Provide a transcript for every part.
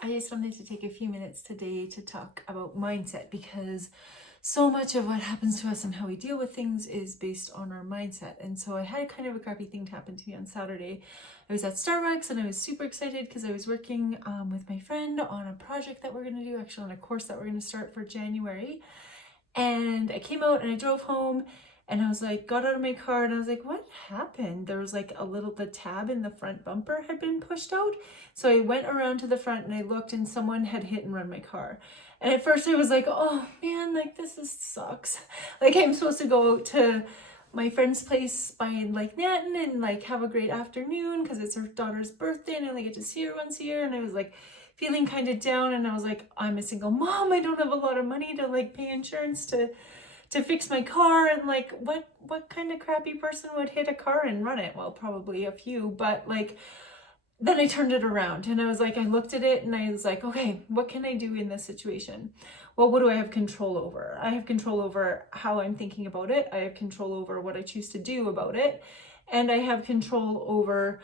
I just wanted to take a few minutes today to talk about mindset, because so much of what happens to us and how we deal with things is based on our mindset. And so I had kind of a crappy thing to happen to me on Saturday. I was at Starbucks and I was super excited because I was working with my friend on a project that we're going to do, actually on a course that we're going to start for January. And I came out and I drove home and I was like, got out of my car and I was like, what happened? There was like the tab in the front bumper had been pushed out. So I went around to the front and I looked and someone had hit and run my car. And at first I was like, oh man, like sucks. Like I'm supposed to go out to my friend's place by like Nanton and like have a great afternoon because it's her daughter's birthday and I only get to see her once a year. And I was like feeling kind of down and I was like, I'm a single mom. I don't have a lot of money to like pay insurance to fix my car, and like what kind of crappy person would hit a car and run it? Well, probably a few, but like then I turned it around and I was like, I looked at it and I was like, okay, what can I do in this situation? Well, what do I have control over? I have control over how I'm thinking about it. I have control over what I choose to do about it. And I have control over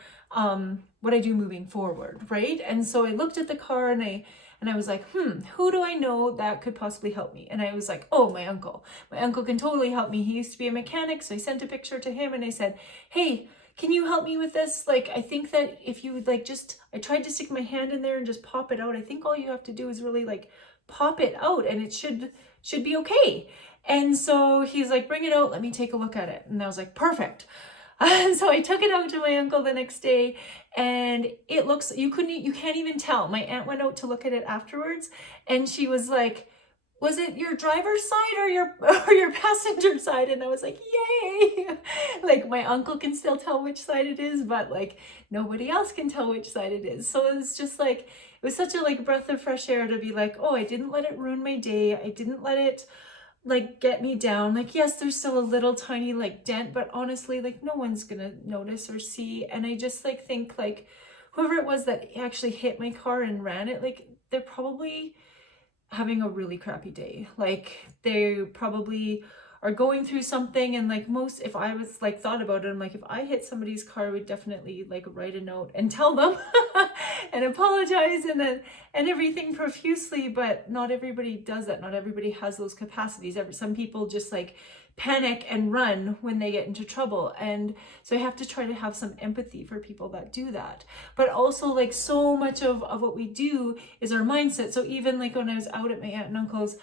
what I do moving forward, right? And so I looked at the car and I was like, who do I know that could possibly help me? And I was like, oh, my uncle. My uncle can totally help me. He used to be a mechanic. So I sent a picture to him and I said, hey, can you help me with this? Like, I think that if you would like I tried to stick my hand in there and just pop it out. I think all you have to do is really like pop it out and it should be okay. And so he's like, bring it out. Let me take a look at it. And I was like, perfect. So I took it out to my uncle the next day and it looks, you can't even tell. My aunt went out to look at it afterwards and she was like, was it your driver's side or your passenger side? And I was like, yay! Like my uncle can still tell which side it is, but like nobody else can tell which side it is. So it's just like, it was such a like breath of fresh air to be like, oh, I didn't let it ruin my day. I didn't let it like get me down. Like, yes, there's still a little tiny like dent, but honestly, like no one's gonna notice or see. And I just like think like whoever it was that actually hit my car and ran it, like they're probably having a really crappy day. Like they probably are going through something, and like if I was like thought about it, I'm like, if I hit somebody's car, I would definitely like write a note and tell them and apologize and everything profusely. But not everybody does that. Not everybody has those capacities. Some people just like panic and run when they get into trouble. And so I have to try to have some empathy for people that do that. But also like so much of what we do is our mindset. So even like when I was out at my aunt and uncle's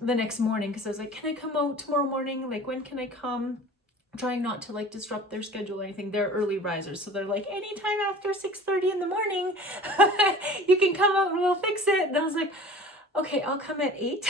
the next morning, because I was like, can I come out tomorrow morning? Like, when can I come? Trying not to like disrupt their schedule or anything. They're early risers, so they're like, anytime after 6:30 in the morning you can come out and we'll fix it. And I was like, okay, I'll come at 8.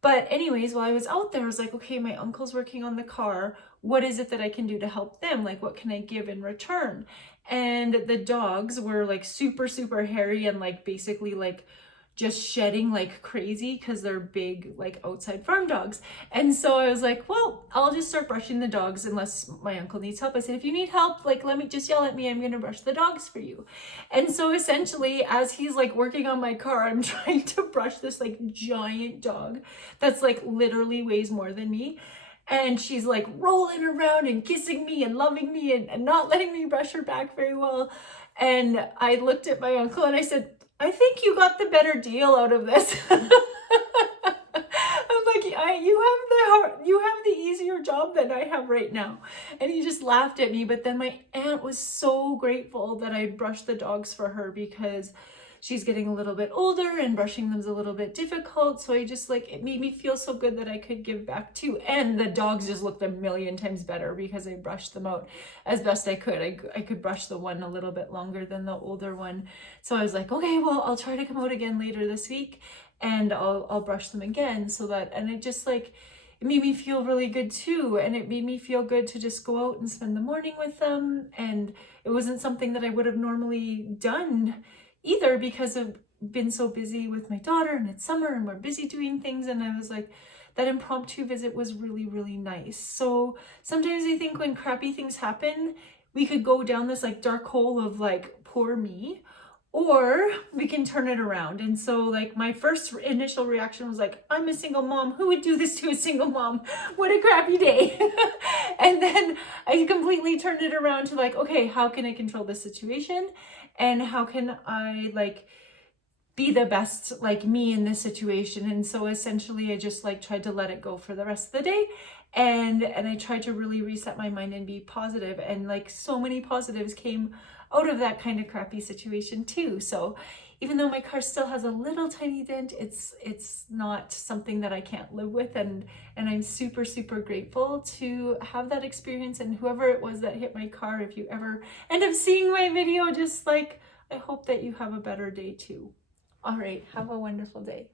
But anyways, while I was out there, I was like, okay, my uncle's working on the car. What is it that I can do to help them? Like, what can I give in return? And the dogs were like super, super hairy and like basically like just shedding like crazy because they're big like outside farm dogs. And so I was like, well, I'll just start brushing the dogs unless my uncle needs help. I said, if you need help, like let me just yell at me, I'm gonna brush the dogs for you. And so essentially as he's like working on my car, I'm trying to brush this like giant dog that's like literally weighs more than me. And she's like rolling around and kissing me and loving me and not letting me brush her back very well. And I looked at my uncle and I said, I think you got the better deal out of this. I'm like, you have the easier job than I have right now. And he just laughed at me. But then my aunt was so grateful that I brushed the dogs for her because she's getting a little bit older and brushing them's a little bit difficult. So I just like, it made me feel so good that I could give back too. And the dogs just looked a million times better because I brushed them out as best I could. I could brush the one a little bit longer than the older one. So I was like, okay, well, I'll try to come out again later this week and I'll brush them again and it just like, it made me feel really good too. And it made me feel good to just go out and spend the morning with them. And it wasn't something that I would have normally done either because I've been so busy with my daughter and it's summer and we're busy doing things. And I was like, that impromptu visit was really, really nice. So sometimes I think when crappy things happen, we could go down this like dark hole of like, poor me. or we can turn it around. And so like my first initial reaction was like, I'm a single mom. Who would do this to a single mom? What a crappy day. And then I completely turned it around to like, okay, how can I control this situation? And how can I like be the best like me in this situation? And so essentially I just like tried to let it go for the rest of the day, and I tried to really reset my mind and be positive, and like so many positives came out of that kind of crappy situation too. So even though my car still has a little tiny dent, it's not something that I can't live with, and I'm super grateful to have that experience. And whoever it was that hit my car, if you ever end up seeing my video, just like I hope that you have a better day too. All right, have a wonderful day.